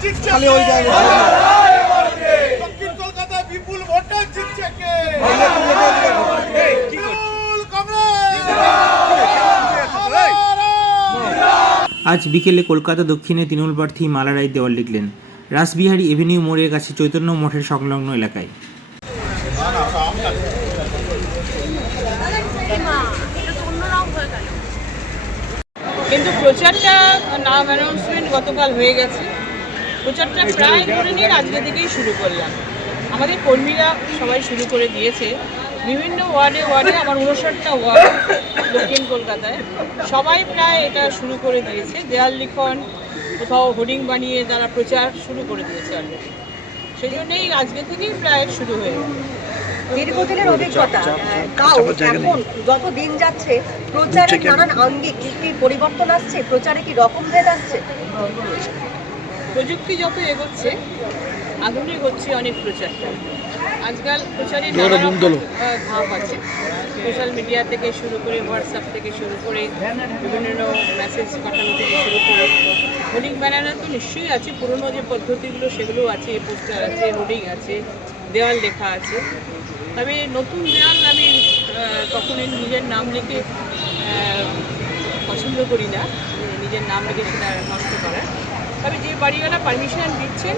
খালি ওই জায়গায় দক্ষিণ কলকাতায় বিপুল ভোটে জিতছে কে? তৃণমূল কংগ্রেস। আজ বিকেলে কলকাতা দক্ষিণে তৃণমূল প্রার্থী মালা রায় দেওয়াল লিখলেন রাসবিহারী এভিনিউ মোড়ের কাছে চৈতন্য মঠের সংলগ্ন এলাকায়। কিন্তু প্রচারটা নাম অ্যানাউন্সমেন্ট গতকাল হয়ে গেছে। প্রচারটা প্রায় ধরে নিয়ে আজকে থেকেই শুরু করলাম। আমাদের কর্মীরা সবাই শুরু করে দিয়েছে। বিভিন্ন ওয়ার্ডে ওয়ার্ডে আমার 59টা ওয়ার্ড দক্ষিণ কলকাতায় সবাই প্রায় এটা শুরু করে দিয়েছে। দেয়াল লিখন, কোথাও হোর্ডিং বানিয়ে তারা প্রচার শুরু করে দিয়েছে অলরেডি। সেই জন্যই আজকে থেকেই প্রায় শুরু হয়ে গেল। দীর্ঘদিনের অভিজ্ঞতা, তাও এখন যত দিন যাচ্ছে প্রচারের নানান আঙ্গিক কি পরিবর্তন আসছে? প্রচারে কি রকম ভেদ আসছে? প্রযুক্তি যত এগোচ্ছে, আধুনিক হচ্ছে অনেক প্রচারটা। আজকাল প্রচারের নানা রকম ধাপ আছে। সোশ্যাল মিডিয়া থেকে শুরু করে, হোয়াটসঅ্যাপ থেকে শুরু করে, বিভিন্ন মেসেজ পাঠানো থেকে শুরু করে হোর্ডিং ব্যানার তো নিশ্চয়ই আছে। পুরনো যে পদ্ধতিগুলো সেগুলো আছে, পোস্টার আছে, হোর্ডিং আছে, দেওয়াল লেখা আছে। তবে নতুন দেওয়াল আমি কখনোই নিজের নাম লিখে পছন্দ করি না, নিজের নাম লিখে সেটা নষ্ট করার। তবে যে বাড়িওয়ালা পারমিশন দিচ্ছেন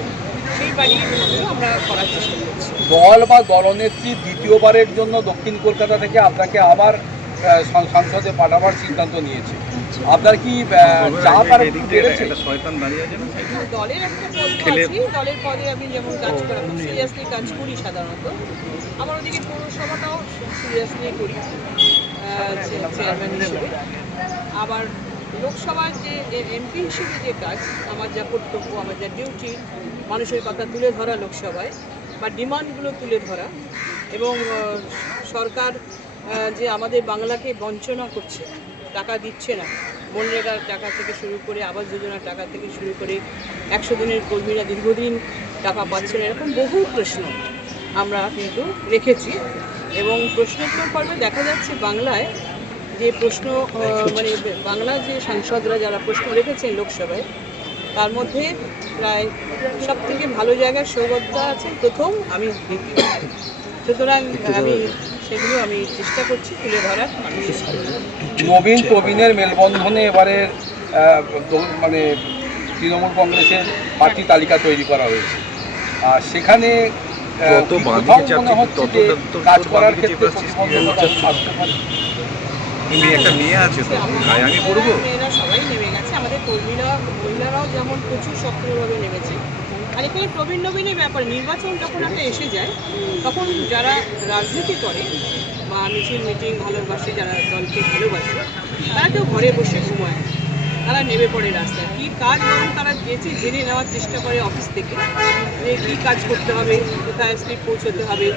সেই বাড়ির মতো আমরা করার চেষ্টা করছি। দল বা দলনেত্রী দ্বিতীয়বারের জন্য দক্ষিণ কলকাতা থেকে আপনাকে আবার সংসদে পাঠাবার সিদ্ধান্ত নিয়েছে। আপনার কি চাপ আর বেড়েছে? দলের একটা পদ আছে, দলের পদে আমি যেমন কাজ করি, সিরিয়াসলি কাজ করি সাধারণত। আমার ওদিকে পৌরসভাটাও সিরিয়াসলি করি চেয়ারম্যান হিসেবে। আবার লোকসভার যে এমপি হিসেবে যে কাজ, আমার যা কর্তব্য, আমার যা ডিউটি, মানুষের কথা তুলে ধরা লোকসভায় বা ডিমান্ডগুলো তুলে ধরা, এবং সরকার যে আমাদের বাংলাকে বঞ্চনা করছে, টাকা দিচ্ছে না, মনরেগার টাকা থেকে শুরু করে আবাস যোজনার টাকা থেকে শুরু করে 100 দিনের কর্মীরা দীর্ঘদিন টাকা পাচ্ছে না, এরকম বহু প্রশ্ন আমরা কিন্তু রেখেছি। এবং প্রশ্নোত্তর পর্বে দেখা যাচ্ছে বাংলায় যে প্রশ্ন, মানে বাংলা যে সাংসদরা যারা প্রশ্ন রেখেছেন লোকসভায়, তার মধ্যে প্রায় সব থেকে ভালো জায়গায় সৌগতদা আছেন প্রথম, আমি দ্বিতীয়। সুতরাং সেগুলো আমি চেষ্টা করছি তুলে ধরার। নবীন প্রবীণের মেলবন্ধনে এবারে মানে তৃণমূল কংগ্রেসের প্রার্থী তালিকা তৈরি করা হয়েছে। আর সেখানে মনে হচ্ছে যে কাজ করার ক্ষেত্রে প্রতিবন্ধকতা আসতে পারে। মেয়েরা সবাই নেমে গেছে, আমাদের কর্মীরা, মহিলারাও যেমন প্রচুর সক্রিয়ভাবে নেমেছে। আর এখানে প্রবীণ নবীনের ব্যাপারে নির্বাচন যখন একটা এসে যায়, তখন যারা রাজনীতি করে বা মিছিল মিটিং ভালোবাসে, যারা দলকে ভালোবাসে, তারা কেউ ঘরে বসে ঘুমায়, তারা নেমে পড়ে রাস্তায়। কী কাজ বরং তারা গেছে জেনে নেওয়ার চেষ্টা করে অফিস থেকে, যে কী কাজ করতে হবে, কোথায় স্লিপ পৌঁছতে হবে,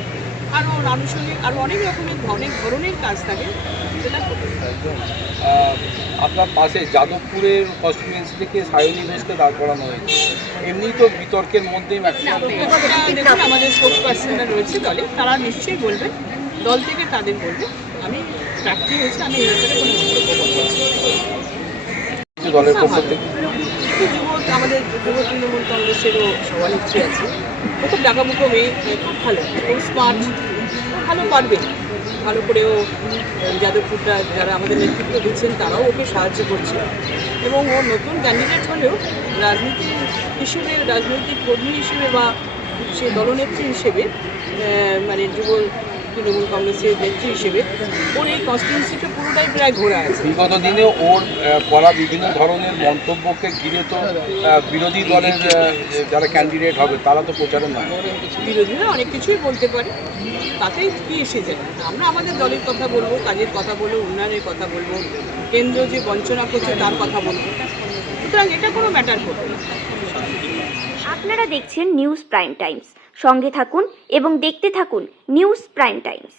আরও আনুষঙ্গিক আরও অনেক ধরনের কাজ থাকে, সেটা করতে হবে। আপনার পাশে যাদবপুরের কনস্টিটিউয়েন্সি থেকে সায়নী ঘোষকে দাঁড় করানো হয়েছে। এমনি তো বিতর্কের মধ্যেই দেখুন, আমাদের স্পোর্টস পার্সনরা রয়েছে দলে, তারা নিশ্চয়ই বলবেন, দল থেকে তাদের বলবে। আমি প্রার্থী হয়েছি, আমি এই ব্যাপারে কোনো মন্তব্য করবো না। দলের পক্ষ থেকে আমাদের যুব তৃণমূল কংগ্রেসেরও সভানেত্রী আছে, ও খুব ডাকামুখো মেয়ে, খুব ভালো, খুব স্মার্ট, ভালো পারবে। ভালো করেও যাদবপুরটা যারা আমাদের নেতৃত্ব দিচ্ছেন তারাও ওকে সাহায্য করছে। এবং ও নতুন ক্যান্ডিডেট হলেও রাজনীতি হিসেবে, রাজনৈতিক কর্মী হিসেবে বা সে দলনেত্রী হিসেবে, মানে যুব তৃণমূল কংগ্রেসের নেত্রী হিসেবে ওর এই কনস্টিটিউয়েন্সিটা পুরোটাই প্রায় ঘোরা আছে। বিগত দিনে ওর করা বিভিন্ন ধরনের মন্তব্যকে ঘিরে তো বিরোধী দলের যারা ক্যান্ডিডেট হবে তারা তো প্রচারণ নয়, বিরোধীরা অনেক কিছুই বলতে পারে, তাতেই কী এসে যায়। আমরা আমাদের দলের কথা বলবো, কাজের কথা বলবো, উন্নয়নের কথা বলবো, কেন্দ্র যে বঞ্চনা করছে তার কথা বলবো। সুতরাং এটা কোনো ম্যাটার করবে না। আপনারা দেখছেন নিউজ প্রাইম টাইমস, সঙ্গে থাকুন এবং দেখতে থাকুন নিউজ প্রাইম টাইমস।